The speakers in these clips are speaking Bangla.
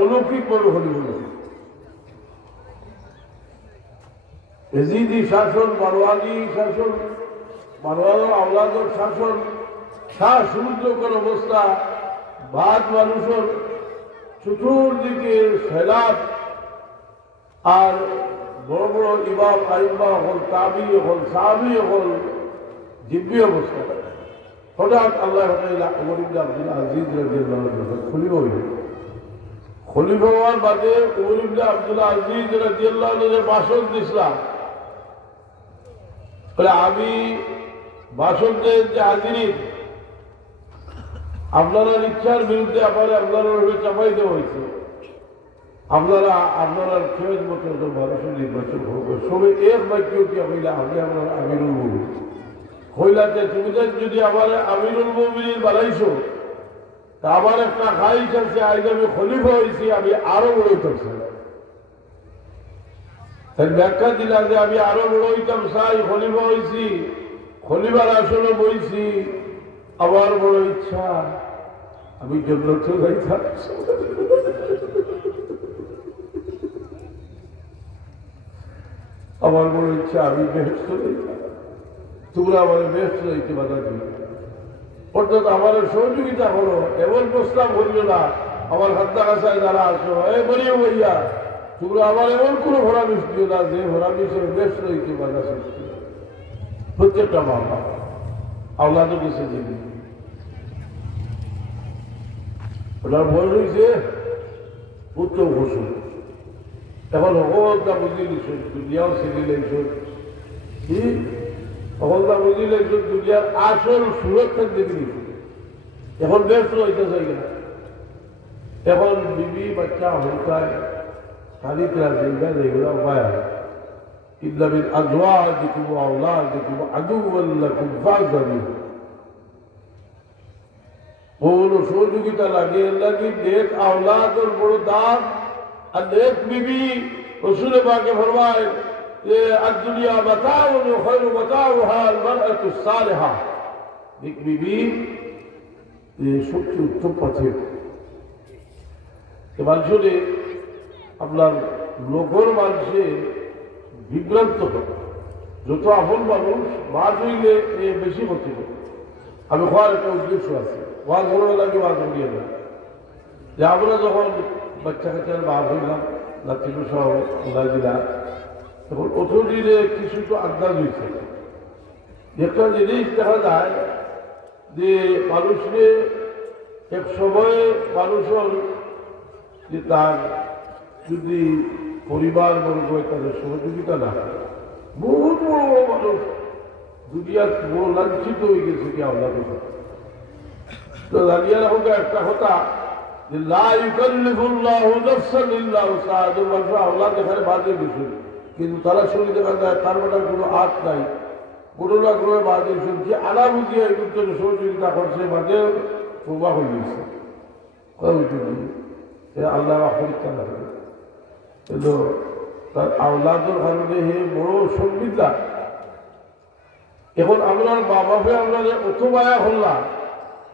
অলৌকিক বড় হলি হল এজিদি শাসন, মারওয়ানি শাসন, মারওয়ানোর আওলাদর শাসন, শ্বাস রুদ্ধকর অবস্থা, বাদ মানুষের চতুর্দিকে সেলাদ আর বড় বড় ইমাম আইম্মা হল, তাবি হল, সাহাবি হল, জিব্বি অবস্থা। হঠাৎ আল্লাহ ওমর ইবনে আব্দুল আজিজ রাদিয়াল্লাহু আনহু খলিফা হইলেন। খলিফা হওয়ার বাদে ওমর ইবনে আব্দুল আজিজ রাদিয়াল্লাহু আনহু ভাষণ দিছিলাম, আমি ভাষণ দেন যে হাজিরিন, আপনারা ইচ্ছার বিরুদ্ধে আমার আপনারা চাপাই দেওয়া হয়েছে, আপনারা খেয়ে মতো মানুষের নির্বাচন করবো, সবাই এক বাক্য কি হইলা আমি আপনার আমিরুল মুমিন হইলাতে তুমি যদি আমার আমিরুল মুমিন বানাইছো, তা আমার একটা খাইশ আছে, আজ আমি খলিফা হয়েছি, আমি আরো বড় হইতাম চাই। তাই ব্যাখ্যা দিলাম যে আমি আরো বড় হইতাম চাই, খলিফা হয়েছি, খলিফার আসনে বইছি, আমার বড় ইচ্ছা আমি জান্নাতে যাইতাম। আমার বড় ইচ্ছা আমি বেহেশতে যাইতাম, তোমরা আমার বেহেশতে যাইতে বাধা দিবে। অর্থাৎ আমার সহযোগিতা করো, এমন প্রস্তাব করিও না আমার হাত্তা কাছায় যারা আসো, এ বলিও ভাইয়া তোমরা আমার এমন কোনো ভরামিশ দিও না যে ভরামিশের বেহেশতে যাইতে বাধা সৃষ্টি। প্রত্যেকটা বাবা আওলাদও গেছে দিবি, ওনার বয়স হয়েছে উত্তম ঘোষণ, এখন অকলতা বুঝি নিছুন, দুনিয়াও ছেড়ে লাইছুন, কি অকলতা বুঝি লাইছুন, দুনিয়ার আসল সুরক্ষা দেখে নিছুন। এখন ব্যস্ত হইতে চাই না, এখন বিবি বাচ্চা হলকায় তারিখরা জায়গা যেগুলো উপায় ইল্লাবিল আজওয়াজিকুম ওয়া আওলাদিকুম আদুওয়াল লাকুম ফাহযারুহু। বড় সহযোগিতা লাগে লাগি নেক আওলাদের বড় দান আর নেক বিবি। রাসূল পাকে ফরমায় যে আদ-দুনিয়া মাতাউন ওয়া খায়রু মাতাউহা আল-মারআতু সালিহা। নেক বিবি সবচেয়ে উত্তম পথে মানুষে আপনার লোকের মানুষে বিভ্রান্ত হয়। যত আপন মানুষ বাদ হইলে বেশি ক্ষতি করে। আমি হওয়ার একটা উদ্দেশ্য আছে, ওয়াজ হলো লাগে ওয়াজ হইয়ে না যে আমরা যখন বাচ্চা কাচ্চার বাদ হইলাম লাতিফ সহ দিলা, তখন অথরিরে কিছু তো আন্দাজ হয়েছে। একটা জিনিস দেখা যায় যে মানুষকে এক সময়ে মানুষের যে তার যদি পরিবার বর্গ তাদের সহযোগিতা না হয়, বহুত বড় বড় মানুষ দুনিয়ার বড় লাঞ্ছিত হয়ে গেছে কি আল্লাহ তো জানিয়ে রাখো একটা কথা যে লা ইউকাল্লিফুল্লাহু নাফসান ইল্লা উসআহা। মানুষ আল্লাহ দেখায় বাজে দিছে, কিন্তু তারা শুনে দেখা যায় তার বেটার কোনো হাত নাই, কোনো না কোনো বাজে শুনছে আনা বুঝিয়ে কিন্তু সহযোগিতা করছে, বাজে প্রবাহ হয়ে গেছে। আল্লাহ পরীক্ষা না কিন্তু তার আওলাদের কারণে হে বড় সংবিধান। এখন আমরার বাবা হয়ে আমরা অত মায়া হল্লাম,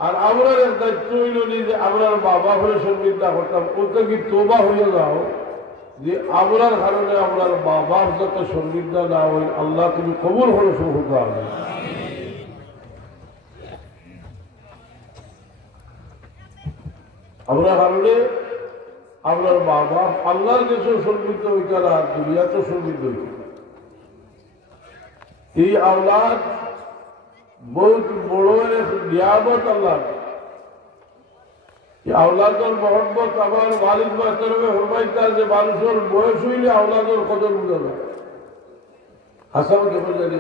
আর আমরার এক দায়িত্ব হইল নি যে আমরার বাবা হয়ে সংবিধা করতাম, ওটা কি তোবা হয়ে যাও যে আমরার কারণে আমরার বাবার যাতে সংবিধা না হয়, আল্লাহ তুমি কবুল হলো সৌভাগ্য হবে। আমরা কারণে আপনার বাবা আল্লাহর কাছে সমৃদ্ধ হইতার আর দুনিয়াতে সমৃদ্ধ হইত। এই আওলাদ বহুত বড় এক নিয়ামত আল্লাহ। এই আওলাদর মহব্বত আমার মালিক মাস্টারে ফরমাইতার যে মানুষের বয়স হইলে আওলাদর কদর বুঝা যায়। হাসান কেমন জানি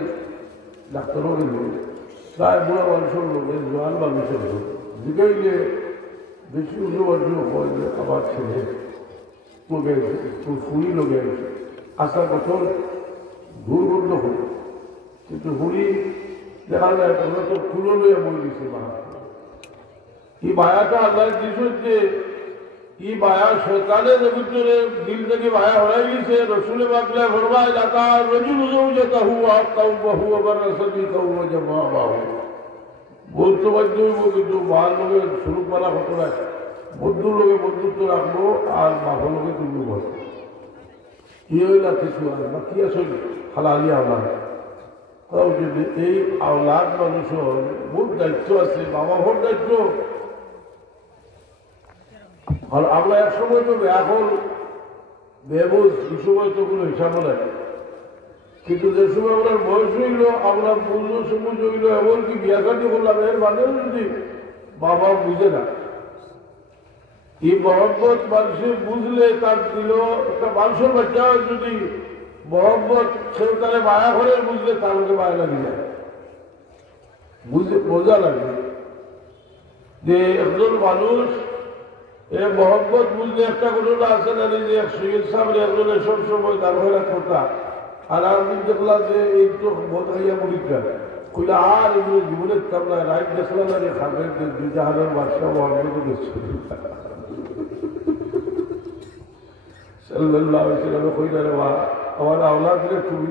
ডাক্তারও গেল, প্রায় বুড়া মানুষের লোক, জোয়ান মানুষের লোক জিগাইলে বেশি উজু হয় যে আমার ছেলে লোকে ফুড়ি লোকে আসা বছর দুর্গন্ধ হল, কিন্তু হুড়ি দেখা যায় তোমরা তো ফুলো লইয়া বই দিছে মা। এই মায়াটা আল্লাহ দিস যে এই মায়া শয়তানের ভিতরে দিল থেকে মায়া হরাই গেছে। রসুলে বাকলে ফরমায় লাতা রজুল যেটা হুয়া কাউ বাহু আবার রসদি কাউ জমা বাহু বলতে বাধ্য হইব, কিন্তু মার লোকের স্বরূপ মালা ঘটনা বন্ধুর লোকে বন্ধুত্ব রাখবো আর বাপর লোকে তুলব বসবো কি হইল কিছু আর বা কি আসলে হালালি আওলাদ তাও যদি এই আওলাদ মানুষের বহুত দায়িত্ব আছে বাবা ভোর দায়িত্ব আর আমরা এক সময় তো এখন বেবুজ এই সময় তো কোনো হিসাবও নাই কিন্তু যে সময় আপনার বয়স হইল আমরা বুঝল সবুজ হইল এমনকি বিয়া কাটি করলাম এর বাদেও যদি বাবা বুঝে না এই মহব্বত মানুষে বুঝলে তার দিল একটা মানুষের বাচ্চা যদি মহব্বত সে তাহলে মায়া ঘরের বুঝলে তার মধ্যে মায়া লাগে যায় বোঝা লাগে যে একজন মানুষ এ মহব্বত বুঝলে একটা ঘটনা আছে না যে সৈয়দ সাহেবের একজনের সব সময় তার হয়ে কথা আর আমি দেখলাম যে এই তো বোধ হইয়া মরিকা কইলা আর এগুলো জীবনের তামলা রাইট দেখলাম না যে খাবেন যে দুই জাহানের বাদশাহ মহব্বত দেখছিল সাল্লাল্লাহু আলাইহি ওয়াসাল্লাম কইলা রে বা আমার আওলাদকে তুমি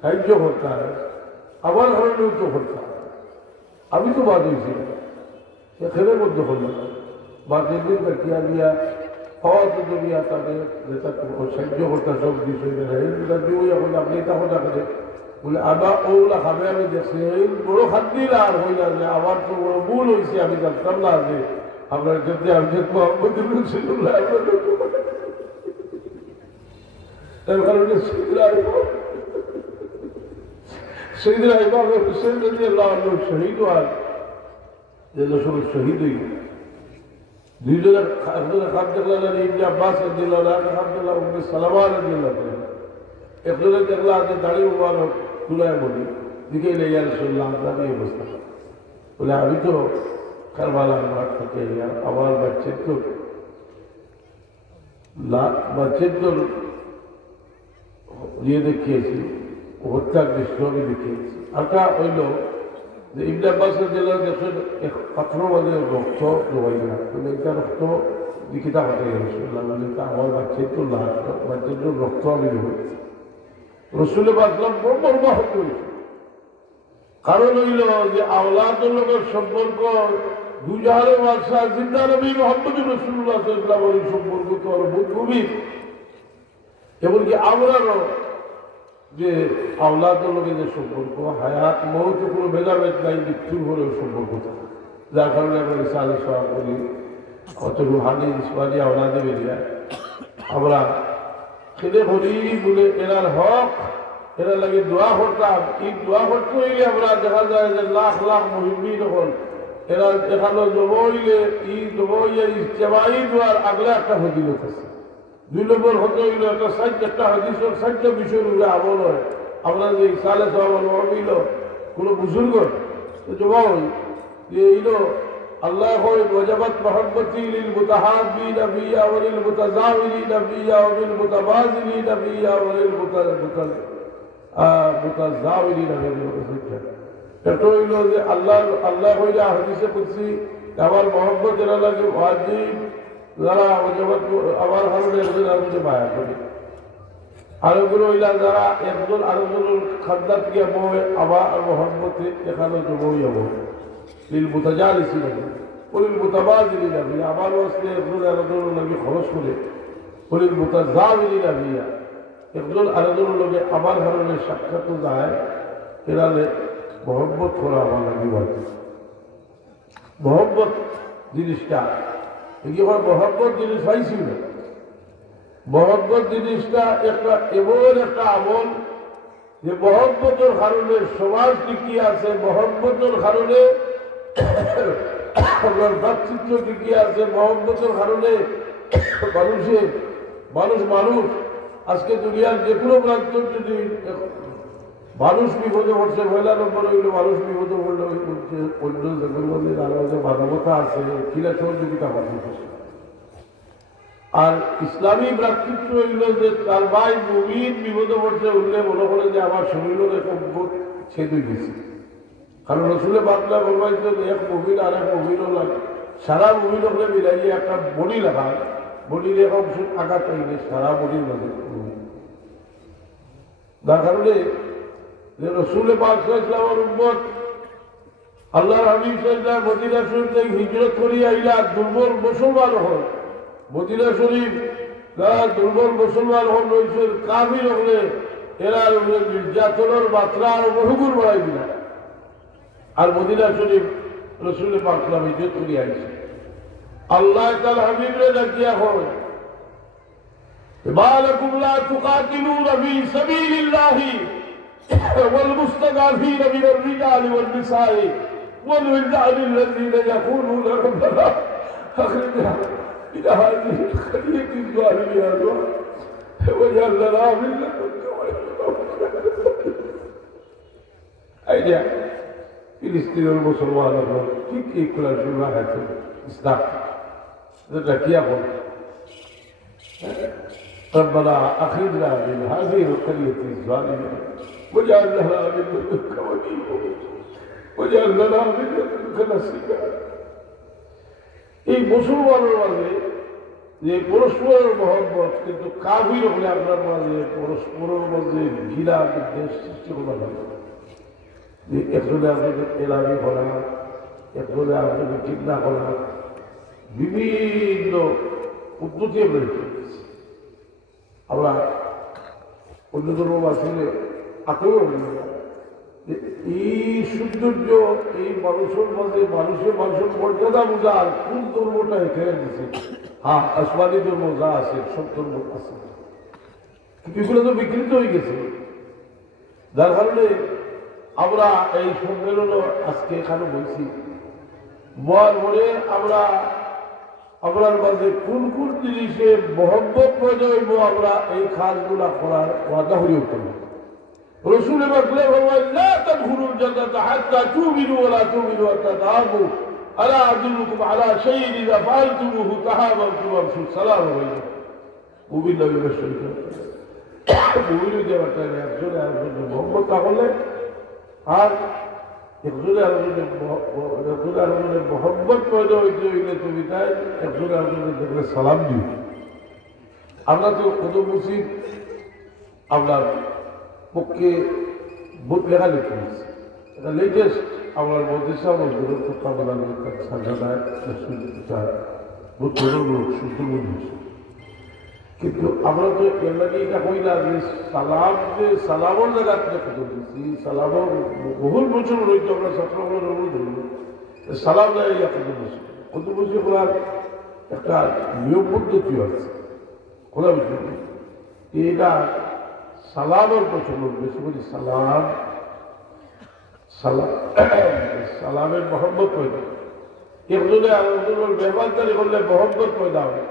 সাহায্য করতে হয় আমার ঘরেও তো করতে হয় আমি তো বাদ হয়েছি এখানে মধ্যে করলাম বাদের দিন কিয়া দিয়া খাওয়া তো দিয়া তাদের যেটা সাহায্য করতে সব বিষয় এখন আপনি তখন রাখলে বলে আবার ওগুলা খাবে আমি দেখছি এই বড় খাদ্যির আর হইলা যে আমার তো বড় ভুল হয়েছে আমি জানতাম না যে আপনার ক্ষেত্রে আমি যে মোহাম্মদ তার কারণে শহীদরা ইমাম হুসেন যদি আল্লাহ শহীদ হওয়ার যে সবাই শহীদ হয়ে দুইজনের একজনের খাদ্য ইবনে আব্বাস রাদিয়াল্লাহু আনহু আব্দুল্লাহ ইবনে সালামা রাদিয়াল্লাহু আনহু একজনের দেখলা যে দাড়ি মুবারক তুলায় বলি দিকে ইয়া রাসূলুল্লাহ আপনার এই অবস্থা বলে আমি তো কারবালার মাঠ থেকে আমার বাচ্চের তো নিয়ে দেখিয়েছি হত্যার দৃশ্য আমি দেখিয়েছি আরটা হইল যে ইবনে আব্বাস রাদিয়াল্লাহু দেখেন এক পাথর মাঝে রক্ত জমাই না এটা রক্ত দিকিতা হতে গেছে আমার বাচ্চের তো লাশ বাচ্চের তো রক্ত আমি দেব রসুলে বাসলাম বর্মা হতে হয়েছে কারণ হইল যে আওলাদের লোকের সম্পর্ক দুজাহারের বাদশাহ জিন্দা নবী মুহাম্মদ রাসূলুল্লাহ সাল্লাল্লাহু আলাইহি ওয়াসাল্লাম সম্পর্ক তো আর বহুত গভীর এমনকি আমরারও যে আওলাদের লোকের যে সম্পর্ক হায়াত মৌতে কোনো ভেদাভেদ নাই মৃত্যুর হলেও সম্পর্ক থাকে যার কারণে আমরা ইসালে সব বলি অত রুহানি ইসমানি আওলাদে বেরিয়ে আমরা খেলে বলি বলে এনার হক এরা লাগে দোয়া করতাম এই দোয়া করতে হইলে আমরা দেখা যায় যে লাখ লাখ মুহিম্মি যখন এরা দেখানো জব হইলে এই জব হইয়া ইস্তেমাই দোয়ার আগলে একটা ফজিলত আছে দুই নম্বর হতে হইল একটা হাদিসের 60টা বিষয়ের উপরে আমল হয় আমরা যে ইসালে সাহাবাল হইল কোনো বুজুর্গ জবা হই যে এইল আল্লাহ হয় ওয়াজাবাত মুহাব্বতি লিল মুতাহাব্বিনা ফিয়া ওয়া লিল মুতাযাওয়িরিনা ফিয়া ওয়া লিল মুতাবাযিলিনা ফিয়া ওয়া লিল মুতাযাওয়িরিনা ফিয়া এটা হইল যে আল্লাহ হইলা হাদিসে কুদসি আমার মুহাব্বত এর লাগে ওয়াজিব যারা আমার কারণে একজন আরেকজনকে মায়া করে আরেকগুলো হইলা যারা একজন আরেকজনের খাদ্যাত গিয়া বই আবার মোহাম্মতে এখানে তো বই যাবো লিল মুতাজালিসিনা লিল মুতাবাযিলিনা ফিয়া আমার ওয়াসতে একজন আরেকজনের লাগে খরচ করে লিল মুতাযাওয়িরিনা ফিয়া একজন আরেকজনের লগে আমার কারণে সাক্ষাৎ যায় এরালে মোহাম্মত করা আমার লাগে মোহাম্মত জিনিসটা মহব্বত জিনিস পাইছিল মহব্বত জিনিসটা একটা এমন একটা আমল যে মহব্বতের কারণে সমাজ টিকি আছে মহব্বতের কারণে ভাতৃত্ব টিকি আছে মহব্বতের কারণে মানুষ আজকে দুনিয়ার যে কোনো প্রান্ত যদি মানুষ বিপদে পড়ছে পয়লা নম্বর হইল মানুষ বিপদে পড়লে অন্য জগন্নাথের আরো যে মানবতা আছে কিনা সহযোগিতা করতে আর ইসলামী ভ্রাতৃত্ব হইল যে তার ভাই মুমিন বিপদে পড়ছে উঠলে মনে করে যে আমার শরীরের এক বোধ ছেদুই গেছে কারণ রসুলে বাদলা বলবাইছে যে এক মুমিন আর এক মুমিনও লাগে সারা মুমিন হলে মিলাইয়ে একটা বডি লাগায় বডির এক অংশ আঘাত হইলে সারা বডির মাঝে যার কারণে যে রসুলে পাক ইসলামের উম্মত আল্লাহর হাবিব সাল্লাল্লাহু মদিনা শরীফ থেকে হিজরত করিয়া আইলা দুর্বল মুসলমান হন। মদিনা শরীফ দুর্বল মুসলমান হন রয়েছে কাফির হলে এরা নির্যাতনের মাত্রা আরো বহুগুণ বাড়াই দিলা। আর মদিনা শরীফ রসুল পাক সাল্লাল্লাহু হিজরত করিয়া আইছে। আল্লাহ তাআলা হাবিবরে ডাকিয়া হয় মা লাকুম লা তুকাতিলুনা ফি সাবিলিল্লাহি ওয়াল মুস্তাগাফিনা মিনার রিজালি ওয়ান নিসাই ওয়াল ওয়ালদানি আল্লাযীনা ইয়াকুলুনা রাব্বানা আখরিজনা ইলা হাযিহি আল-কারিয়াতি আয-যালিমিয়া ওয়াজআল লানা মিন লাদুনকা আইডিয়া ফিলিস্তিনের মুসলমানরা ঠিক এই ক্লাসগুলো আছে ইসলাম এটা কি বল ربنا أخرجنا من هذه القرية الظالمة واجعل لنا من لدنك وليا واجعل لنا من لدنك نصيرا এই মুসলমানের মাঝে যে পরস্পরের মহব্বত কিন্তু কাফির হলে আপনার মাঝে পরস্পরের মধ্যে ঘৃণা বিদ্বেষ সৃষ্টি করা হবে। যে একজনে আপনাকে এলামি করা, একজনে আপনাকে ঘৃণা করা, বিভিন্ন পদ্ধতি আমরা আমরা অন্য ধর্মবাসীকে আক্রমণ করি না। এই সৌন্দর্য এই মানুষের মাঝে মানুষের মর্যাদা বোঝার কোন ধর্মটা এখানে দিচ্ছে। হ্যাঁ, আসমানি ধর্ম যা আছে সব ধর্ম আছে, কিন্তু এগুলো তো বিকৃত হয়ে গেছে। যার কারণে আমরা এই সম্মেলন আজকে এখানে বলছি, বল বলে আমরা আপনার মাঝে কোন কোন জিনিসে মহব্বত পয়দা হইব আমরা এই কাজগুলা করার ওয়াদা হইও করব। রসুল বললেন লা তাদখুলুল জান্নাতা হাত্তা তুমিনু ওয়া লা তুমিনু হাত্তা তাআবু আলা আদুল্লুকুম আলা শাইইন ইযা ফাআলতুমুহু তাহাবাবতুম ওয়াফশু সালাম আলাইকুম। মুমিন নবীর শরীফ মুমিন যে বার্তা একজনে আরেকজনের মহব্বত করলে আর একজনে আরেকজনের মহব্বত পয়দা হইতে হইলে তুমি তাই একজনে আরেকজনের দেখলে সালাম দিও। আমরা তো কত মুসিদ আপনার পক্ষে বুক লেখা লিখে নিচ্ছি। এটা লেটেস্ট আমার মধ্যে কিন্তু আমরা তো এর লাগে এটা কইলা যে সালাম যে সালামর জায়গা থেকে খবর দিচ্ছি, সালামর বহুল বছর রয়েছে আমরা ছাত্রগুলোর ধরব সালাম জায়গা খবর দিচ্ছি। কত বছর করার একটা নিয়ম পদ্ধতি আছে কোথা বিষয় এটা সালামের প্রচলন বেশি করে সালাম সালামের মহব্বত পয়দা। একজনে আরেকজনের ব্যবহারকারী করলে মহব্বত পয়দা হবে।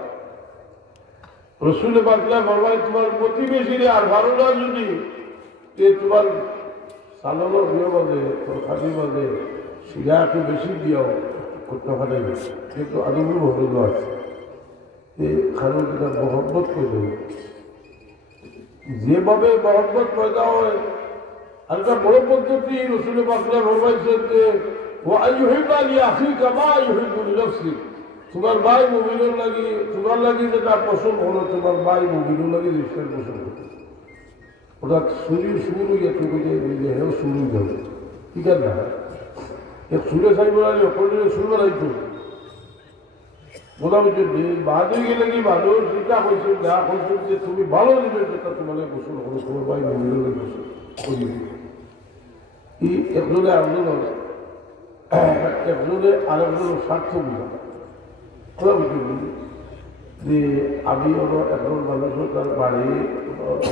রসুলে পাকলা বলবাই তোমার প্রতিবেশীরে আর ভালো না যদি তোমার সালানোর বিয়ে বাজে তরকারি বাজে শিরা একটু বেশি দিও করতে পারে, কিন্তু আদমগুলো ভদ্র আছে খারুন যেটা মহব্বত পয়দা হয়। যেভাবে মহব্বত পয়দা হয় আর একটা বড় পদ্ধতি রসুলে পাকলা বলবাইছেন যে ও আইয়ুহিব্বা লিআখিকা মা ইউহিব্বু লিনাফসিহি। তোমার ভাই মুমিনের লাগি তোমার লাগি যেটা পছন্দ হলো তোমার ভাই মুমিনের লাগি রিস্টার পছন্দ হতো। ওটা সুরি সুর হইয়া তুমি যে হেও সুর হয়ে যাবে ঠিক আছে না। এক সুরে চাইব না অপরে সুর বানাইতো মোটামুটি বাদ হয়ে গেলে কি ভালো যেটা হয়েছে না হয়েছে যে তুমি ভালো নেবে যেটা তোমার পছন্দ হলো তোমার ভাই মুমিনের লাগি পছন্দ এই একজনে আন্দোলন একজনে আরেকজনের স্বার্থ বুঝা যে আমি হলো এখন মানুষের তার বাড়ি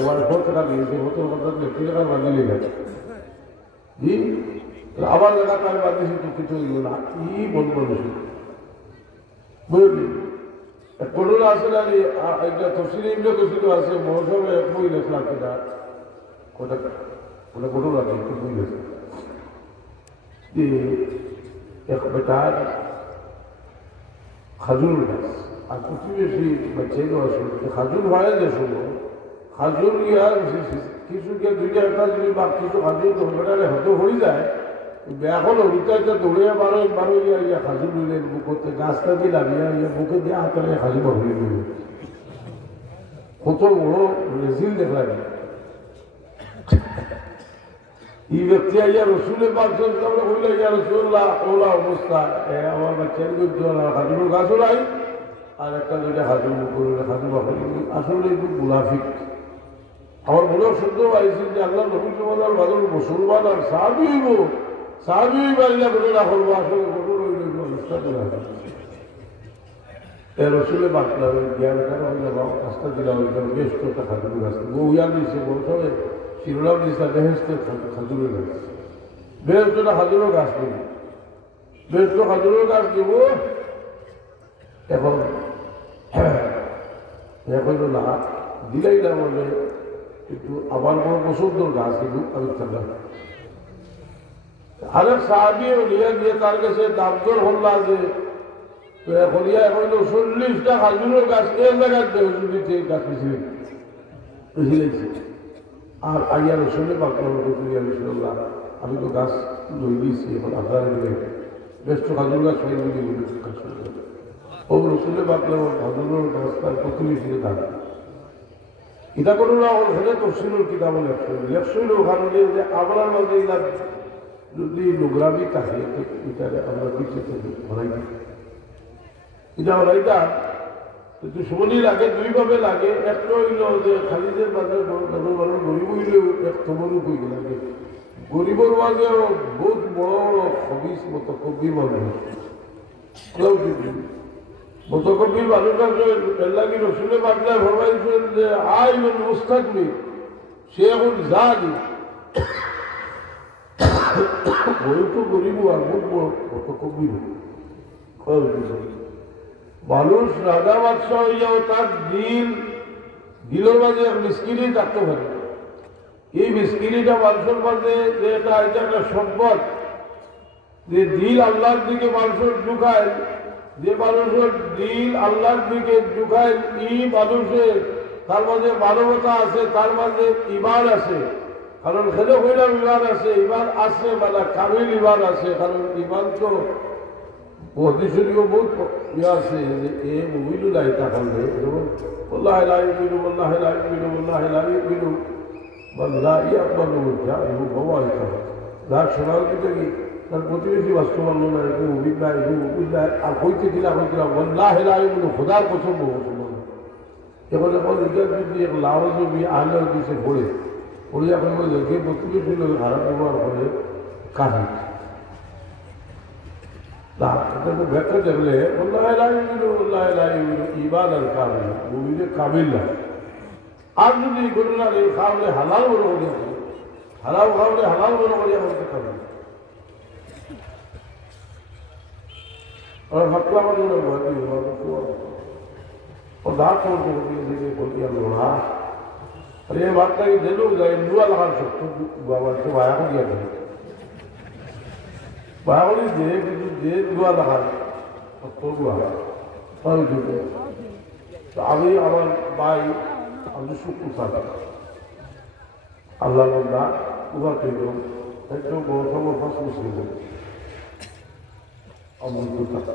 ওয়ার ঘর টাকা দিয়েছে হতে ব্যক্তি টাকার বাড়ি লেগে গেছে জি আবার জায়গা তার বাড়িয়েছে তো কিছু হইল না ই বল মানুষের বুঝলি করোনা আছে না একটা তফসিলি ইমলে কছিল আছে মৌসুমে এক বই লেখলাম কিনা ওটা ওটা করোনা একটু বই লেখে এক বেটার খাজুর গাছ আর প্রতিবেশী বাচ্চাইও আসলে খাজুর হয় যে শুনো খাজুর ইয়ার কিছুকে দুইটা একটা যদি বা কিছু খাজুর বেটারে হয়তো হয়ে যায় এখন হরিতা দৌড়িয়া বারো ইয়া খাজুর নিলেন বুকতে গাছটা দিয়ে লাগিয়া ইয়া বুকে দিয়ে হাতে খাজুর হয়ে দেবে কত বড় রেজিল দেখা যায়। এই ব্যক্তি আইয়া রসুলের পাঁচজন আমরা বললে ইয়া রসুল্লাহ ওলা অবস্থা আমার বাচ্চার করতে হাজুর গাছও নাই আর একটা দুইটা হাজুর করলে হাজু আসলে একটু মুনাফিক আমার মনে সত্য পাইছি যে আল্লাহ নবী সমাদার বাদল মুসলমান আর সাহাবি বাড়িলা করে না করবো আসলে কোনো অবস্থা করে রসুলে বাঁচলাম জ্ঞান কেন হয়ে যাবো কাজটা দিলাম বেশ একটা খাজুর গাছ বউয়া দিয়েছে বছরে শিরোনাম দিয়েছে বেহেস্তের খাজুরের গাছ বেহেস্টটা খাজুরও গাছ দেব বেহেস্ট খাজুরের গাছ দেব এখন এখন না দিলাই না বলে কিন্তু আমার কোনো পছন্দর গাছ কিন্তু আমি থাকলাম আরেক সাহাবি লিয়া দিয়ে তার কাছে দামদর হল্লা যে এখন 40টা খাজুরের গাছ এর জায়গায় দেহজুদিতে গাছ মিশিয়েছে আর আইয়া রসুলে বাকলা আমি তো গাছ লই দিয়েছি এখন আপনারা বেশ তো খাজুর গাছ হয়ে ও রসুলে বাকলা খাজুরের গাছ তার প্রতিবেশী থাকে এটা কোনো না ওখানে তফসিলের কিতাব লেখছিল ওখানে যে আপনার মাঝে এটা যদি নোংরামি থাকে এটা আমরা পিছিয়ে থাকি বানাই এটা ওরাইটা কিন্তু শুনি লাগে দুইভাবে লাগে একটা হইল যে খালিদের মাঝে মানুষ গরিব হইলেও এক তোমারও হইল লাগে গরিবর মাঝেও বহুত বড় বড় হবিস মতকবি মানুষ মতকবির মানুষ আছে এল্লাগি রসুলে বাংলায় ফরমাইছেন যে আইন মুস্তাকবি সে এখন জানি ওই তো গরিব আর বহুত বড় মতকবি মানুষ রাজা বাদশাহ হইয়াও তার দিলের মাঝে মিসকিনই থাকতে পারে এই মিসকিনিটা মানুষের মাঝে যে এটা একটা সম্পদ যে দিল আল্লাহর দিকে মানুষের ঢুকায় যে মানুষের দিল আল্লাহর দিকে ঢুকায় এই মানুষের তার মাঝে মানবতা আছে তার মাঝে ইমান আছে কারণ খেলে হইলাম ইমান আছে ইমান আছে মানে কামিল ইমান আছে কারণ ইমান তো হদিসেরও বহুত ইয়ে আছে যে এ মুমিনু লাই তাকালে যেমন আল্লাহ লা ইউমিনু আল্লাহ লা ইউমিনু আল্লাহ লা ইউমিনু আল্লাহ ইয়াকবালু জাহু বাওয়াইতা দা শোনার দিকে কি তার প্রতিবেশী বাস্তবায়ন না এরকম মুমিন না এরকম মুমিন না আর কইতে দিলা আল্লাহ লা ইউমিনু খোদার কসম মুসলমান এখন যখন রিজাল্ট যদি এক লাওয়াজ বি আহলে দিছে পড়ে এখন বলে যে প্রতিবেশী লোক হারাম ব্যবহার করে কাহিনী ব্যাখ্যা দেখলে ইবাদ আর কাবিল মুমিনে কাবিল না আর যদি ঘটনা এই খাওয়ালে হালাল বড় হয়ে যাবে হালাল খাওয়ালে হালাল বড় হয়ে যাবে খাবে আর ভাবলাম दांत बोलिए लोढ़ा अरे ये बात का दिल दुआ लगा सकते तो वाया को दिया गया वाया दे दे दुआ लगा तो दुआ और जुटे तो अभी আমার ভাই আমি শুকর থাকা আল্লাহ বন্দা উবা পেল একটু বড় ফাঁস মুসলিম আমার থাকা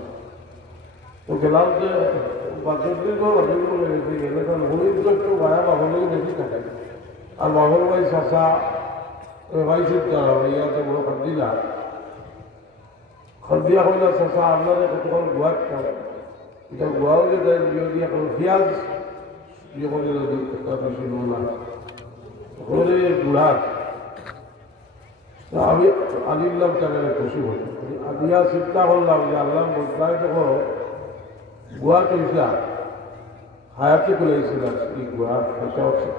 তো গেলাম যে একটু ভায়া বাবার লোক বেশি থাকে আর বাবার ভাই চাষা ভাই ইয়াতে বড় খরদিলা খরদিয়া হইল চাষা আপনাদের কতক্ষণ গুয়ার এটা গুয়াও যে দিয়ে এখন পেঁয়াজ ইয়ে করে বেশি নোনা ওখানে গুড়ার আমি আলিল্লাম চ্যানেলে খুশি হতো আলিয়া চিন্তা করলাম যে আল্লাহ বলতায় দেখো গুয়া কইসা হায়াতে কুলাইছিলাম এই গুয়া এটা হচ্ছে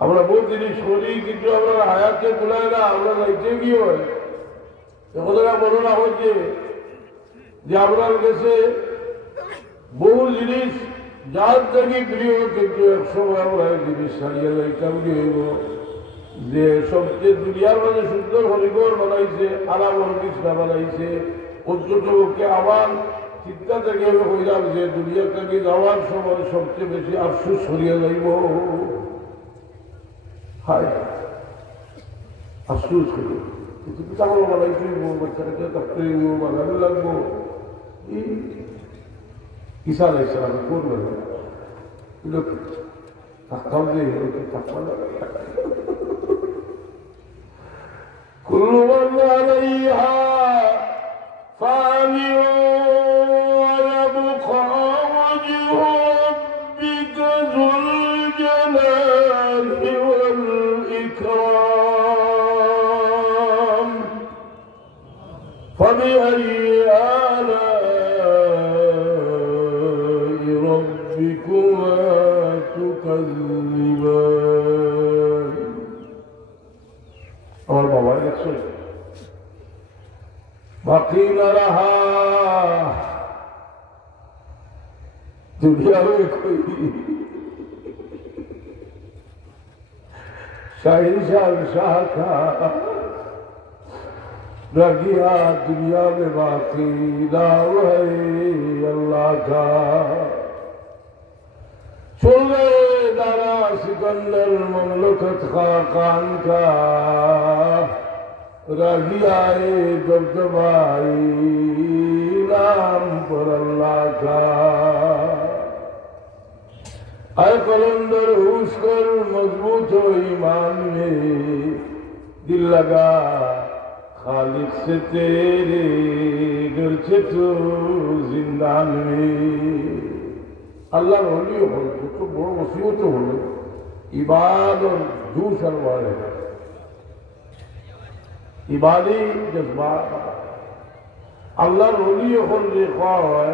আমরা বহু জিনিস করি কিন্তু আমরা হায়াতে কুলায় না আমরা যাইতে কি হয় ওরা বর্ণনা হচ্ছে যে আপনার কাছে বহু জিনিস যার থেকে প্রিয় কিন্তু একসময় আমরা জিনিস ছাড়িয়ে যাইতাম কি হইব যে সবচেয়ে দুনিয়ার মাঝে সুন্দর হরিগর বানাইছে আলামর কৃষ্ণা বানাইছে পর্যটককে আবার চিন্তা থেকে হইলাম যে দুনিয়া থেকে যাওয়ার সময় সবচেয়ে বেশি আফসোস সরিয়ে যাইব হায় আফসোস করি কিছু পিতাগুলো বানাইছি বাচ্চাটাকে থাকতে বানানো লাগবো এই কিসা লাগছে আমি করবেন থাকতাম যে থাকতাম كل من عليها فان ويبقى وجه ربك ذو الجلال والإكرام فبأي آلاء ربكما تكذبان আমার বাবা দেখছো বাকি না রাহা दुनिया में कोई शाह था रगिया दुनिया में बाकी नाम है अल्लाह का चल गए दारा सिकंदर ममलकत खाकान का रगियाए दबदबाई नाम पर अल्लाह का ऐ कलंदर होश कर मजबूत हो ईमान में दिल लगा खालिक से तेरे गरचे तो जिंदान में अल्लाह रोली हो तो बड़ मुसीबत हो इबाद और दूसर वाले इबादी जज्बात अल्लाह रोली हो देखा है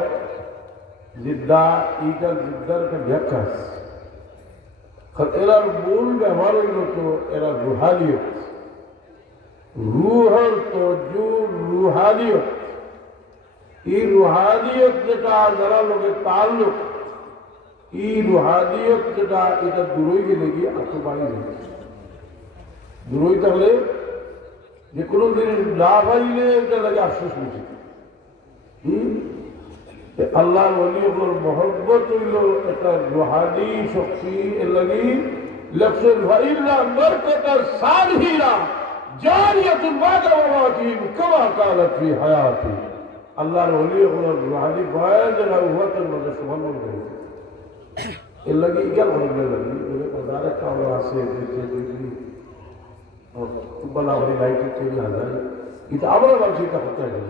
जिद्दा इधर जिद्दर का झक्कस एरार मूल व्यवहार तो एरा रूहानियत रूहर तो जो रूहानियत ये रूहानियत जेटा जरा लोग ताल्लुक ये रूहानियत जेटा इधर दूरई के लगी आसुबाई दूरई तकले যে কোনো দিন না পাইলে এটা লাগে আফসোস বুঝি আল্লাহর ওলির মহব্বত হইল একটা রুহানি শক্তি এর লাগি লফজুল ফাইল্লা বরকতার সালহিরা জারিয়াতুল বাদা ওয়াতিম কামা কালাত ফি হায়াতি আল্লাহর ওলির রুহানি বয়ান যেটা উহাতের মধ্যে সুবহানাল্লাহ করে এর লাগি ইকাল হইলে লাগি ওরে পদারে কাওয়া আছে যে बड़ा बड़ी लाइट चली आ जाए इतना अवरा वाली का होता है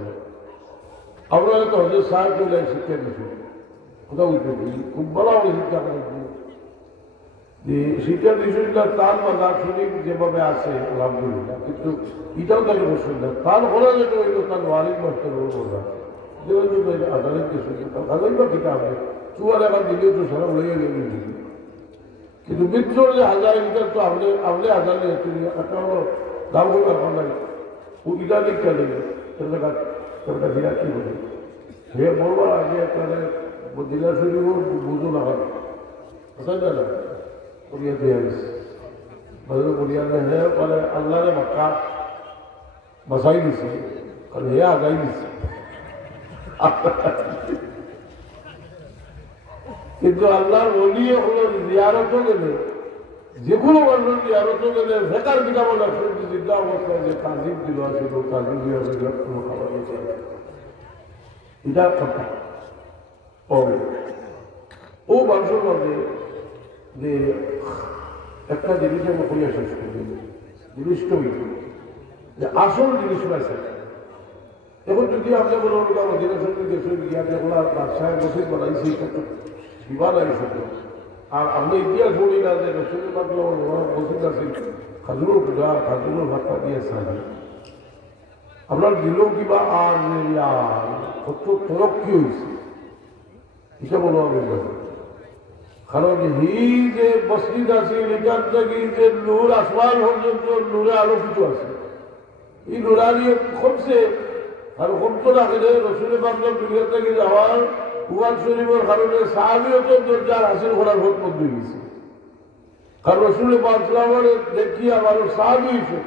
अवरा तो हजरत साहब को लाइट शिक्षा दी खुदा उनको खूब बड़ा बड़ी शिक्षा करती যে শিক্ষা বিষয়টা তার মাজার শুনি যেভাবে আছে আলহামদুলিল্লাহ কিন্তু এটাও তাকে বসে না তার হলো যেটা হইল তার ওয়ারিক মাস্টার বলবো যেভাবে আদালতকে শুনি আদালত বা কিতাব চুয়ার এবার দিলেও তো সারা উড়ে গেলে কিন্তু মিত্র যে হাজার লিটার তো আপনি হাজার একটা হলো দাম করে ব্যাপার লাগে ও ইটা লিখতে দেবে একটা দিলা কি বলে হে বলবো আগে একটা দিলা শুরু বুঝো না হয় কথা না করিয়া দিয়ে গেছে বদল করিয়া হে বলে আল্লাহরে মক্কা বসাই দিছে আর হে আগাই দিছে কিন্তু আল্লাহর ওলিয়ে হলো জিয়ারতও গেলে যেগুলো মানুষ জিয়ারতও গেলে ফেকার কিতাব জিজ্ঞা অবস্থায় যে তাজিব দিল আসিল তাজিব দিয়ে কোনো খাবার দিয়েছে এটা কথা ও মানুষের মধ্যে যে একটা জিনিস আমি করিয়া শেষ করি জিনিসটা যে আসল জিনিস পাইছে এখন যদি আপনি বলো মদিনা শরীফ গেছেন গিয়া দেখলা বাদশাহের মসজিদ বানাইছি বিবাদ আগে সত্য আর আপনি ইতিহাস বলি না যে রসুলের মাত্র মসজিদ আছে খাজুরের পূজা খাজুরের ভাতা দিয়ে সাহায্য আপনার দিলেও কিবা আর কত তরক্কি হয়েছে এটা বলো আমি কারণ হি যে মসজিদ আছে এখান থেকে যে নূর আসমান পর্যন্ত নূরে আলোকিত আছে এই নুরানি কমছে আর কমতো না গেলে রসুলের মাত্র দুনিয়া থেকে যাওয়ার কুরআন শরীফের কারণে সাহাবীও তো দরজার হাসিল করার ভোট মধ্যে গেছে কারণ রসুলের পাঁচলামের দেখিয়া মানুষ সাহাবী হয়েছে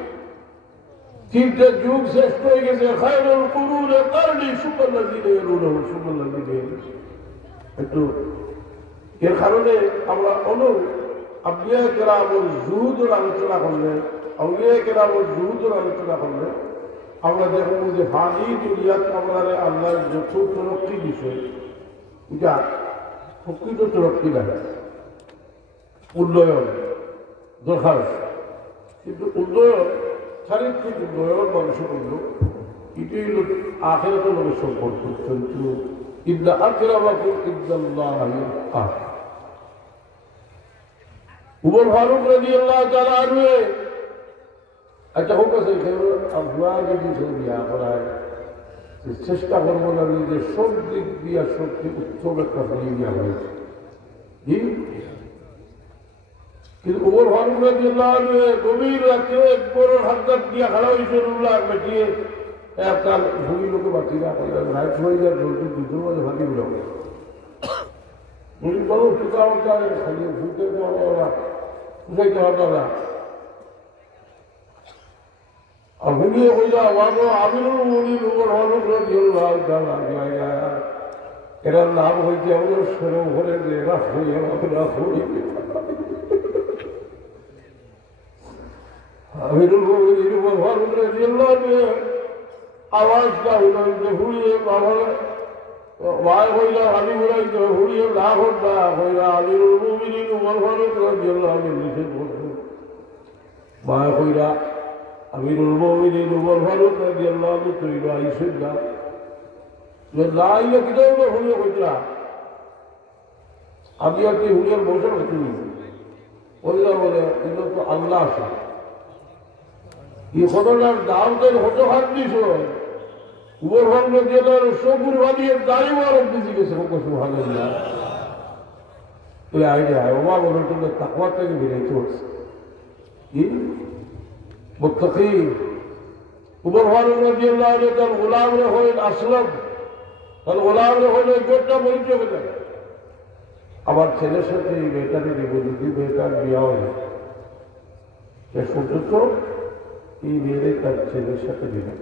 তিনটে যুগ শ্রেষ্ঠ হয়ে গেছে খায়রুল কুরুনে কারনি সুবহানাল্লাযী ইয়ালুনহু সুবহানাল্লাযী একটু এর কারণে আমরা আউলিয়া কেরামের জুহুদের আলোচনা করলে আউলিয়া কেরামের জুহুদের আলোচনা করলে আমরা দেখব যে ফানি দুনিয়াত আমরা আল্লাহর যত তরক্কি বিষয় এটা প্রকৃত তরক্কি লাগে উন্নয়ন দরকার কিন্তু উন্নয়ন চারিত্রিক নয়ন মানুষ করল এটাই হল আখেরাতের লোকের সম্পর্ক কিন্তু ইবনা আকরামাকুম ইনদাল্লাহি আতকাকুম। উমর ফারুক রাদিয়াল্লাহু তাআলা আনহু একটা হোক আছে আপনার যদি বিয়া করায় চেষ্টা করবো না যে সব দিক দিয়া সত্যি উৎসব একটা ফিরিয়ে দেওয়া হয়েছে কিন্তু উমর ফারুক রাদিয়াল্লাহু আনহু গভীর রাতে বড় হাত দিয়া খাড়া হয়েছে রুল্লাহ বেটিয়ে একটা ভূমি লোকে বাঁচি না রাইট হয়ে যায় রোজু দুধের মাঝে ভাগি উড়ে ভূমি বলো সুতা খালি ভুলতে বুঝাইতে পারতো না আর ভুলিয়ে বইলা ওয়ানো আমিরুল মুমিনিন উমর ফারুক রাদিয়াল্লাহু তাআলা এরা নাম হয়েছে আমাদের সরো ঘরে যে এরা হয়ে আমরা হই আমিরুল মুমিনিন উমর ফারুক রাদিয়াল্লাহু আনহু আওয়াজটা হলো যে ভুলিয়ে বাবা ওয়াই হইলা আমি বলাই যে ভুলিয়ে না হতা হইলা আমিরুল মুমিনিন উমর ফারুক রাদিয়াল্লাহু আনহু নিষেধ করতো মায় হইলা আমিরুল মুমিনিন উমর ফারুক রাদিয়াল্লাহু আনহু তৈরি আইসেন না না আইলে কিতাব হইয়া কইরা আমি আর কি হুলিয়ার বসে রাখি ওইলা বলে এগুলো তো আল্লাহ আছে এই ঘটনার দাম তো হতো হাত দিস উমর ফারুক রাদিয়াল্লাহু আনহু সবুর বাদিয়ে দাড়ি মারত দিছি গেছে সুবহানাল্লাহ বলে আইডিয়া ওমা বলে তো তাকওয়া থেকে বেরিয়ে চলছে কি মুত্তাকি উমর ফারুক রাদিয়াল্লাহু আনহু তার গোলামরে হলেন আসলাম তার গোলামরে হলেন গোটা পরিচয় পেতেন আমার ছেলের সাথে এই মেয়েটাকে দেব যদি মেয়েটার বিয়া হয়ে পর্যন্ত এই মেয়েরে তার ছেলের সাথে দেবে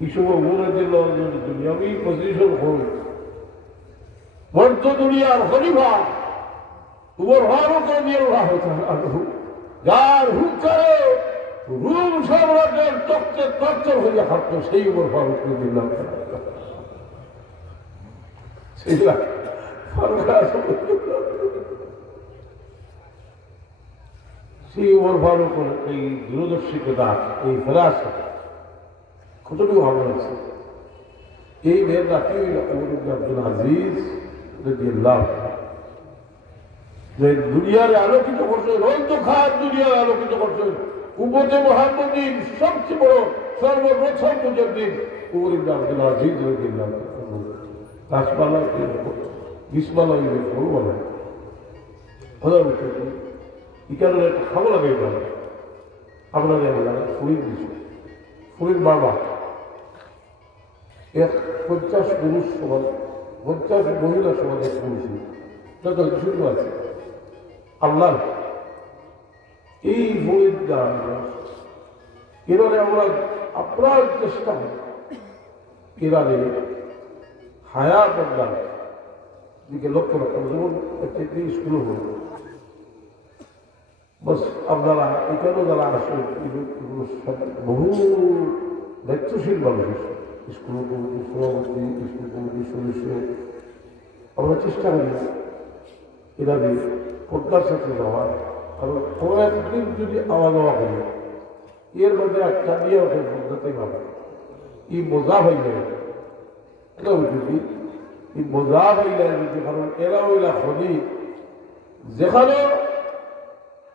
এই সময় উমর রাদিয়াল্লাহু আনহু দুনিয়াবি পজিশন হল মধ্য দুনিয়ার খলিফা উমর ফারুক রাদিয়াল্লাহু আনহু যার হুকুমে রুম সম্রাটের তক্তে তক্তর হইয়া থাকতো সেই উমর ফারুক রাদিয়াল্লাহু তাআলা সেই উমর ফারুক এই দূরদর্শিকতা এই ফেরাসত কতটুকু ভালো লাগছে এই মেয়ের রাখি উমর ইবনে আব্দুল আজিজ রাদিয়াল্লাহু যে দুনিয়ার আলোকিত করছে অন্ধকার দুনিয়ার আলোকিত করছে উম্মতে মুহাম্মদীর সবচেয়ে বড় সর্বপ্রথম মুজাদ্দিদ উমর ইবনে আব্দুল আজিজ রাদিয়াল্লাহু গাছপালা বিষমালা বড় বলে ওদের এই কারণে একটা খাবো লাগে আপনাদের ফুরির বিষয় ফুরির বাবা 50 পুরুষ সমান 50 মহিলা সমান এক পুরুষ যত কিছু আছে আল্লাহ এই ফুরির দ্বারা এবারে আমরা আপনার চেষ্টা এবারে হায়া বদলান দিকে লক্ষ্য রাখতাম যেমন একটি স্কুল হল বস আপনারা এখানেও যারা আসেন বহু দায়িত্বশীল মানুষ স্কুল কমিটি সভাপতি স্কুল কমিটির সদস্য আমরা চেষ্টা করি এরা পদ্মার সাথে যাওয়ার কারণ আমরা একদিন যদি আওয়া যাওয়া করি এর মধ্যে একটা দিয়ে ওঠে পদ্মাতেই ভাবে এই মজা হয়ে যায় এটা বুঝেছি এই মজা হয়ে যায় বুঝি কারণ এরা ওইরা খনি যেখানে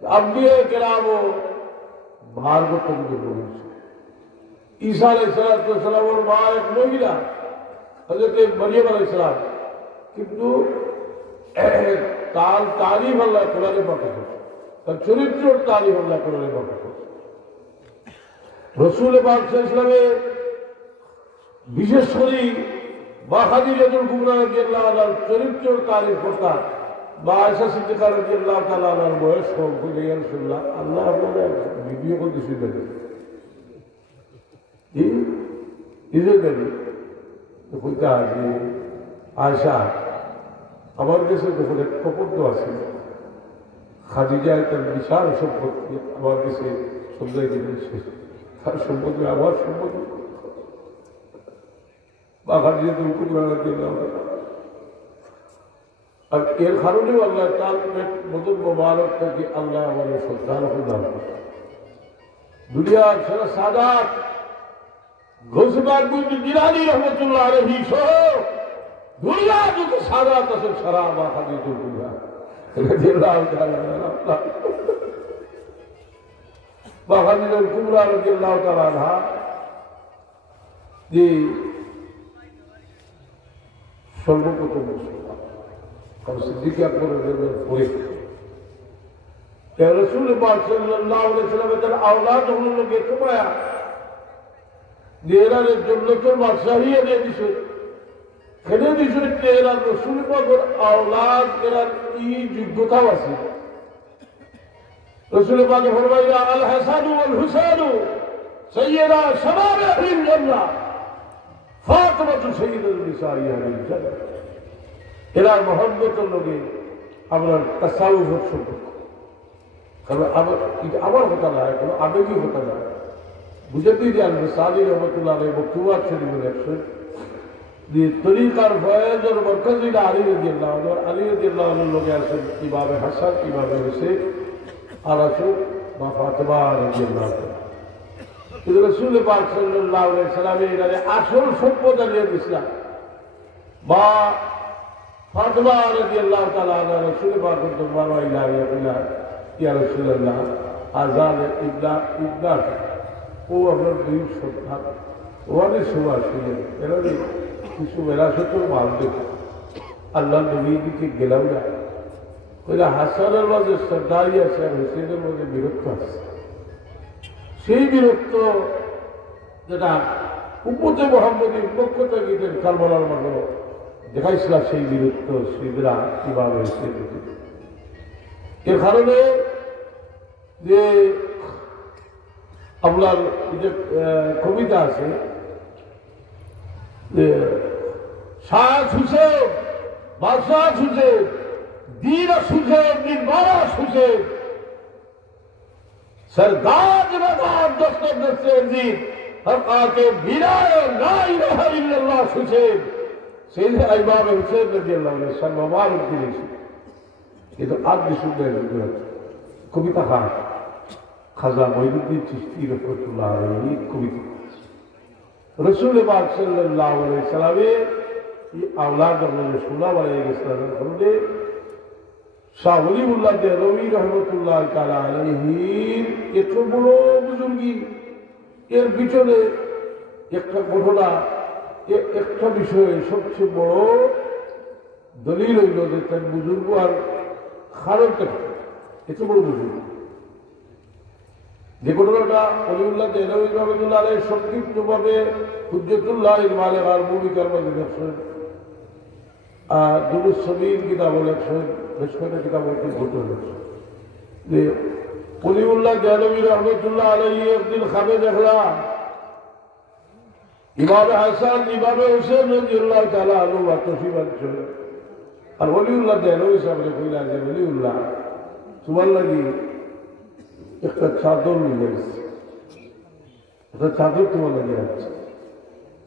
আপনি কেরামো ভার করতে দিতে বলেছে ঈসা আলাইহিস সালামের মা এক মহিলা হযরত মরিয়ম আলাইহিস সালাম কিন্তু তার তারিফ আল্লাহ কোরআনে পাঠে করছে তার চরিত্রের তারিফ আল্লাহ কোরআনে পাঠে করছে রাসূল পাক সাল্লাল্লাহু আলাইহি ওয়াসাল্লামের বিশেষ করে মা খাদিজাতুল কুবরা রাদিয়াল্লাহু আনহার চরিত্রের তারিফ করতা মা আয়েশা সিদ্দিকা রাদিয়াল্লাহু তাআলা আনহার বয়স কম করে ইয়া রাসূলুল্লাহ আল্লাহ আপনাদের ভিডিও করতে শুনবেন কইতা যে আয়েশা আমার কাছে যখন এক কপট আছে খাদিজা একটা বিশাল সম্পত্তি আমার কাছে সন্ধ্যায় দিলেন তার সম্পত্তি আমার সম্পত্তি বা খাদিজাতুল কুবরা রাদিয়াল্লাহু তাআলা আর এর কারণেও আল্লাহ তার মতন মোবারক থেকে আল্লাহ আমাদের সন্তান দান করে দুনিয়ার সেরা সাদাত গৌসে পাক জিলানী রহমাতুল্লাহ আলাইহি সহ দুনিয়া যত সাদাত আছে সারা মা খাদিজাতুল কুবরা রাদিয়াল্লাহু তাআলা আনহা মা খাদিজাতুল কুবরা রাদিয়াল্লাহু তাআলা আনহা যে সর্বপ্রথম মুসলমান और सिद्दीक अकबर पूरे रसूल पाक सल्लल्लाहु अलैहि वसल्लम के औलाद हम लोग ये कमाया देरा ने जन्नतुल बादशाही ने दिसे खेले दिसे तेरा रसूल पाक और औलाद तेरा ई যোগ্যতা আছে रसूल पाक ने फरमाया अल हसन वल हुसैन सय्यदा शबाब अहल जन्नह फातिमा सय्यदुल निसाई अहल जन्नह এরা মহব্বতের লোকে আপনার তাসাউফের সম্পর্ক কারণ আমার কথা নয় কোনো আবেগী কথা নয় বুঝাতেই যে আলবে সাদি রহমতুল্লাহ বক্তব্য শরীফ লেখছেন যে তরিকার ফয়েজের মরকজি আলী রাদিয়াল্লাহু আনহু আলী রাদিয়াল্লাহু আনহুর লোকে আছেন কিভাবে হাসান কিভাবে হয়েছে আর আসুন মা ফাতেমা রাদিয়াল্লাহু আনহা কিন্তু রাসূল পাক সাল্লাল্লাহু আলাইহি সাল্লামের এখানে আসল সম্পদ আলিয়া ইসলাম বা फातिमा रज़ियल्लाहु ताला अन्हा रसूल पाक को दरबार इलाही या रसूल अल्लाह आजाद इब्दा वो अपना दिल श्रद्धा वो ने सुबह सुने मेरा भी কিছু মেরাসতের মাল দেখো আল্লাহ নবীকে গেলাম না ওই হাসানের মাঝে সরদারি আছে আর হুসেনের মাঝে বিরক্ত আছে সেই বিরক্ত যেটা উম্মতে মুহাম্মদীর পক্ষ থেকে কারবালার মাঝে দেখাইছিল সেই বিরক্ত শহীদরা কিভাবে এর কারণে যে আপনার যে কবিতা আছে যে শাহ হুসেন বাদশাহ হুসেন दीर হুসেন নির্বারা হুসেন सरदार नदार दस्तक दस्ते अजीज हर आके बिराए ला इलाहा इल्लल्लाह हुसैन सैयद इमाम हुसैन रज़ियल्लाहु अन्हु सर मुबारक दिलेছি ये तो आज भी सुन रहे हैं कविता खाजा मोइनुद्दीन चिश्ती रहमतुल्लाह अलैहि कविता रसूल पाक सल्लल्लाहु अलैहि वसल्लम ये औलाद हमने सुना वाले इस तरह हमने शाह वलीउल्लाह देहलवी रहमतुल्लाह ताला अलैहि এত বড় বুজুর্গি এর পিছনে একটা ঘটনা একটা বিষয়ে সবচেয়ে বড় দলিল হইল যে তার বুজুর্গ আর খারণটা এত বড় বুজুর্গ যে ঘটনাটা ওলিউল্লাহ দেহলভী রহমতুল্লাহ আলাইহি সংক্ষিপ্তভাবে হুজ্জতুল্লাহ ইলমালে আর ভূমিকার মধ্যে দেখছেন আর দুরুস সাবিল কিতাব লেখছেন বেশ কয়েকটা কিতাব ঘটনা লেখছেন যে ওলিউল্লাহ দেহলভী রহমতুল্লাহ আলাইহি একদিন খাবে দেখলাম ইমাম হাসান ইমাম হুসেন রাদিয়াল্লাহু তাআলা আনহু তশরিফ আনছেন আর ওলিউল্লাহ দেহলভী সাহেব কইলেন যে ওলিউল্লাহ তোমার লাগি একটা চাদর নিয়ে এসেছে একটা চাদর তোমার লাগে আছে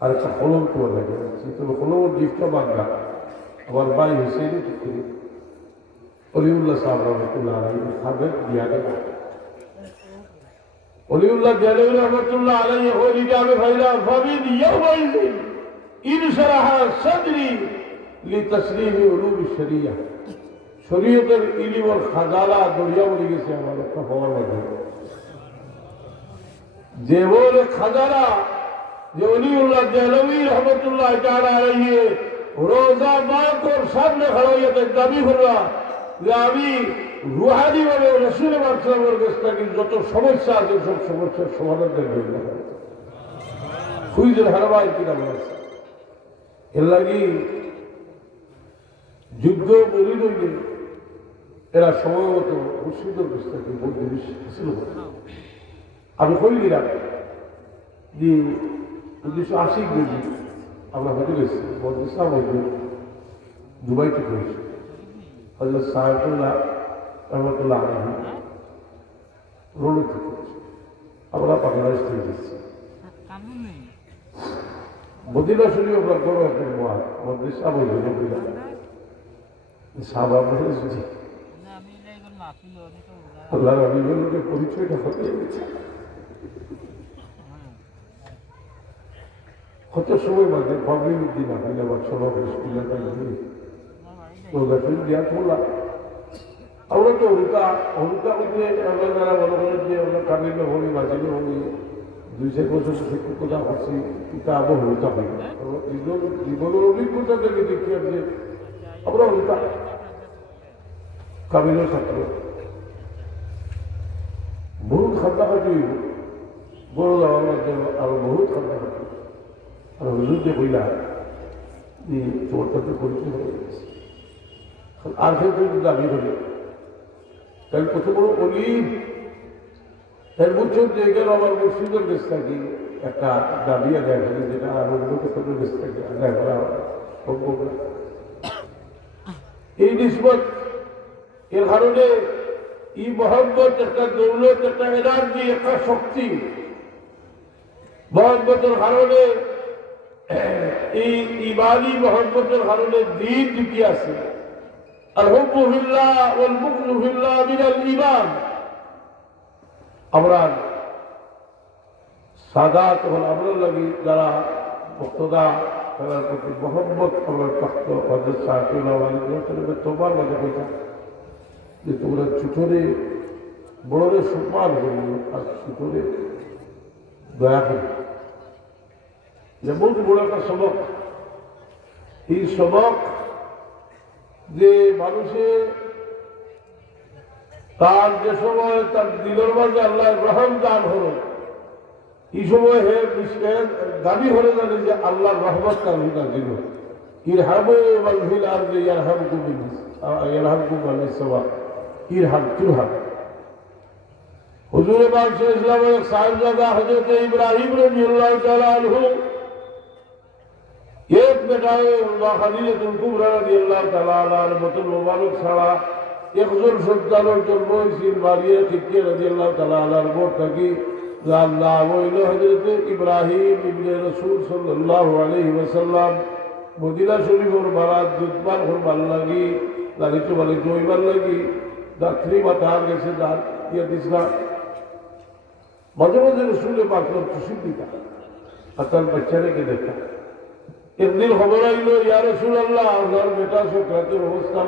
আর একটা কলম তোমার লাগে আছে তুমি কলমের গিফটটা মাঙ্গা আমার ভাই হুসেন ঠিক করি ওলিউল্লাহ সাহেব রহমতুল্লাহ আলাইহি খাবে দিয়া গেল ওলিউল্লাহ দেহলভী রহমতুল্লাহ আলাইহি কইলি যাবে ভাইরা ফাবিদ ইয়াওমাইযিন ইনশরাহা সাদরি লিতাসলিমি উলুম শরিয়া শরীয়তের ইলমের খাজানা দরিয়া বলে গেছে আমার একটা হওয়ার মধ্যে যে বলে খাজানা যে ওলিউল্লাহ দেহলভী রহমতুল্লাহ তাআলা আলাইহি রোজা মাকর সামনে খড়াইতে দাবি করলা যে আমি রুহানি ভাবে রাসূল সাল্লাল্লাহু আলাইহি ওয়াসাল্লামের যত সমস্যা আছে সব সমস্যার সমাধান করবে খুঁজে হারবাই কিনা বলছে এর লাগি যুদ্ধ বলি রইলে এরা সম্ভবত মুর্শিদের পুস্তকে বলতে হাসিল করে আমি কইলিরা যে 1980 বেজি আমরা হতে গেছি ইসলাম হইতে দুবাইতে করেছি হযরত সাহেবুল্লাহ রহমতুল্লাহ আলাইহি রোডে থেকে আমরা বাংলাদেশ থেকে গেছি মদিনা শরীফ আমরা বড় একটা মাদ্রাসা বলতে সাহাবা বলেছি আল্লাহর হাবিবের পরিচয়টা হতে গেছে কত সময় মাঝে পাবলিক দিন আপনি আবার সবাই স্কুলটা দিয়া তোলা আমরা তো হলুকা করতে আমরা যারা মনে করেন যে আমরা কামিল ভূমি মাঝালি ভূমি 2-4 বছর শিক্ষকতা করছি এটা আবার হলুকা হই জীবনের অভিজ্ঞতা থেকে দেখি যে আমরা হলুকা কামিলের ছাত্র বহুত খাদ্যাখাটি বড় যাওয়ার মাধ্যমে আরো বহুত খাদ্যাখাটি আর হুজুর যে কইলা তোমার সাথে পরিচয় হয়ে গেছে আর কেউ দাবি হলে তাই কত বড় অলিম তাই বুঝছেন যে এখানে আমার মুর্শিদের দেশ থাকি একটা দাবি আদায় করে যেটা আর অন্য কোথাও দেশ থাকে আদায় করা সম্ভব না এই নিসবত এর কারণে এই মহব্বত একটা দৌলত একটা এনার্জি একটা শক্তি মহব্বতের কারণে এই ইমানি মহব্বতের কারণে দিন টিকে আছে الحب في الله والبغض في الله من الإيمان আমরা সাদাত হল আমরা লাগি যারা মুক্তদা তাদের প্রতি মহব্বত আমরা তখ্ত হযরত সাহেবুল্লাহ আলাইহি তোমার মাঝে কইতা যে তোমরা ছোটরে বড়রে সম্মান করি আর ছোটরে দয়া করি যেমন বড় একটা সবক এই সবক যে মানুষে তার যে সময় তার দিলের মাঝে আল্লাহ রহম দান হলো এই সময় হে দাবি হলে জানে যে আল্লাহর রহমত তার ভিতর দিল ইরহামু মান ফিল আরদি ইয়ারহামকুম মান সাওয়া ইরহাম তুরহাম হুজুর পাক সাল্লাল্লাহু আলাইহি সাহেবজাদা হযরত ইব্রাহিম রাদিয়াল্লাহু তাআলা আনহু एक बेटा खलीलतुल कुबरा রাদিয়াল্লাহু তাআলা আনহার মতো মোবারক ছাড়া একজন সন্তানের জন্ম হয়েছিল মারিয়া খিকিয়া রাদিয়াল্লাহু তাআলা আনহার বোর থাকি আল্লাহ হইল হযরত ইব্রাহিম ইবনে রাসূল সাল্লাল্লাহু আলাইহি ওয়াসাল্লাম মদিনা শরীফের বারাত দুধপান করবার লাগি লালিত বালিত হইবার লাগি দাত্রী মাতার গেছে দাঁত ইয়া দিসনা মাঝে মাঝে রসুলের পাকর খুশি দিতা আর তার বাচ্চাটাকে দেখা একদিন খবর আইলো ইয়া রাসূলুল্লাহ আপনার বেটা সুকরাতের অবস্থা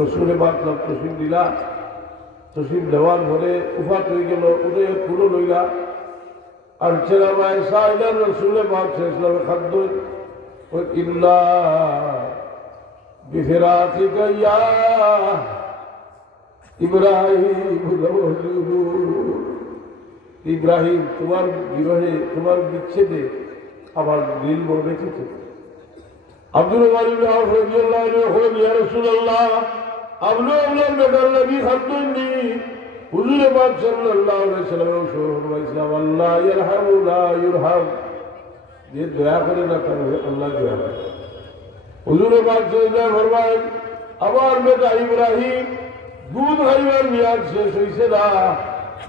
রসুলের পাক তসিম দিলা তসিম দেওয়ার পরে উফাত হয়ে গেল উঠে পুরো লইলা আর ছেলে মায় সাইলার রসুলের পাক শেষলামে খাদ্য ইল্লা বিফিরাতিকা ইয়া ইব্রাহিম তোমার বিরহে তোমার বিচ্ছেদে আমার দিল বড় বেঁচেছে আব্দুল ওয়ালিদ রাদিয়াল্লাহু আনহু ইয়া রাসূলুল্লাহ আপনি আপনার বেটার লাগি খাদ্যনি হুজুর পাক সাল্লাল্লাহু আলাইহি সাল্লাম ফরমাইছেন আল্লাহ ইয়ারহামু লা ইরহাম যে দয়া করে না করে আল্লাহ দয়া করে হুজুর পাক সাল্লাল্লাহু ফরমায় আমার বেটা ইব্রাহিম দুধ খাইবার মেয়াদ শেষ হয়েছে না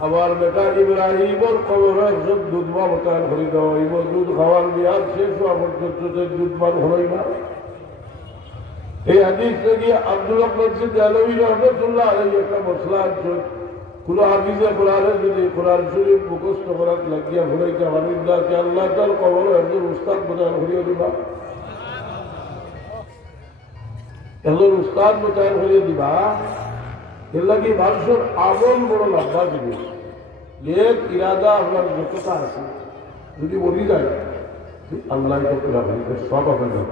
আমার বেটা ইব্রাহিমর কবর একজন দুধ মা মোতায়েন করে দেওয়া হইব দুধ খাওয়ার মেয়াদ শেষ হওয়া পর্যন্ত দুধ মান হই না এই হাদিস থেকে আব্দুল মসজিদ আলমী রহমতুল্লাহ আলাইহি একটা মশলা আছে কোন হাদিসে কোরআনে যদি কোরআন শরীফ মুখস্থ করার লাগিয়া ভুলাইতে আমিনদাকে আল্লাহ তার কবর একজন উস্তাদ মোতায়েন করিয়ে দিবা একজন উস্তাদ মোতায়েন করিয়ে দিবা এর লাগে মানুষের আমল বড় লম্বা জিনিস এক ইরাদা আপনার যতটা আছে যদি বলি যায় আল্লাহ সব আপনার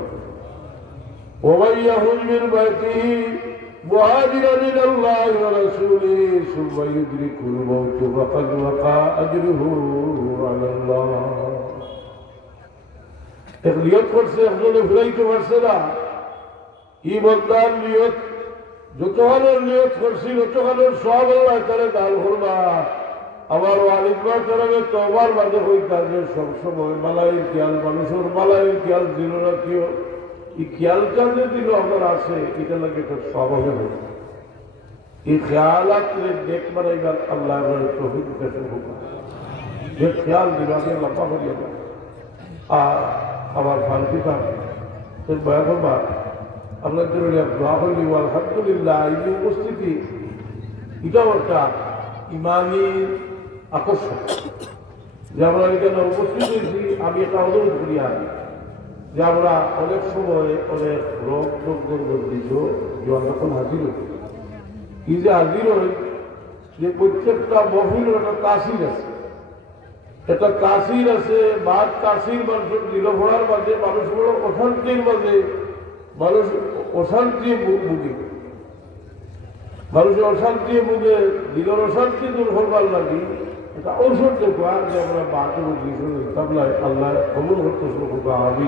ومن يخرج من بيته مهاجرا الى الله ورسوله ثم يدركه الموت فقد وقع اجره على الله নিয়ত করছে একজনে ঘুরাইতে পারছে না ই বন্দার নিয়ত যতখানের নিয়ত করছি ততখানের সব আল্লাহ তারে দান করবা আমার ওয়ালিদবার তারাবে তোমার মাঝে হইতা যে সবসময় মালাইয়ের খেয়াল মানুষের মালাইয়ের খেয়াল দিল না কেউ এই খেয়ালটা যে দিল আপনার আছে এটা লাগে একটা স্বভাবে হবে এই খেয়ালাত দেখ বানাইবার আল্লাহ যে খেয়াল দিল আমি লম্বা করিয়া আর আমার ফালতি পান বয়া করবা আল্লাহ দোয়া করলি আলহামদুলিল্লাহ এই যে উপস্থিতি এটাও একটা ইমানি আকর্ষণ যে আমরা এখানে উপস্থিত হয়েছি, আমি একটা অনুরোধ করি আগে যে আমরা অনেক সময় অনেক রোগ দিত যে যখন হাজির হই, কি যে হাজির হই যে প্রত্যেকটা মহিলার একটা তাসির আছে, একটা তাসির আছে, বা তাসির মানুষের নীলভরার মাঝে, মানুষ বড় অশান্তির মাঝে, মানুষ অশান্তি ভুগে, মানুষের অশান্তি ভুগে, দিলের অশান্তি দূর করবার লাগে এটা ঔষধ দেখো। আর যে আমরা বাহাদুর আল্লাহ কবুল করতে শুরু করবো আমি